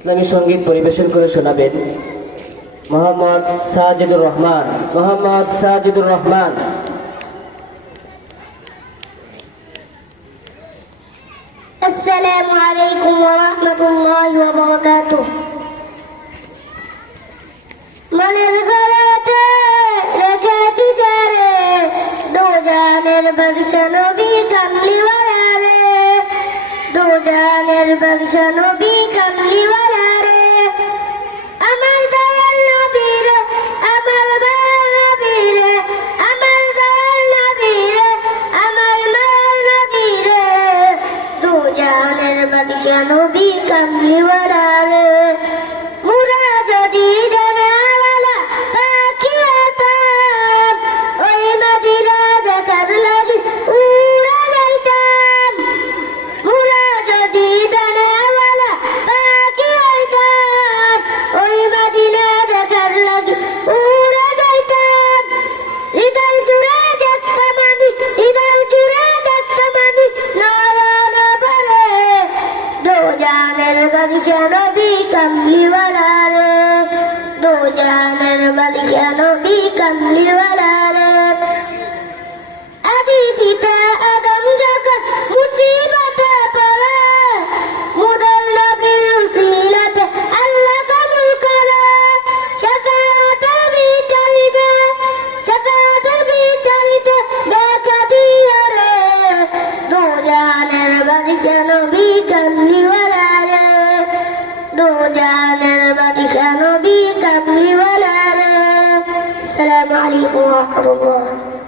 ইসলামী সংগীত পরিবেশন করে শোনাবেন মোহাম্মদ সাজিদুর রহমান। মোহাম্মদ সাজিদুর রহমান। আসসালামু দুজানের বাদশ নবী কামলিওয়ালা দুজানের বাগিচা নবী কামলিওয়ালা রে জানের বাগিচা নবী কমলিওয়ালা রে দো জানের বাগিচা নবী কমলিওয়ালা রে বাদশা নবী কামলিওয়ালা রে আসসালামু আলাইকুম ওয়া রাহমাতুল্লাহ।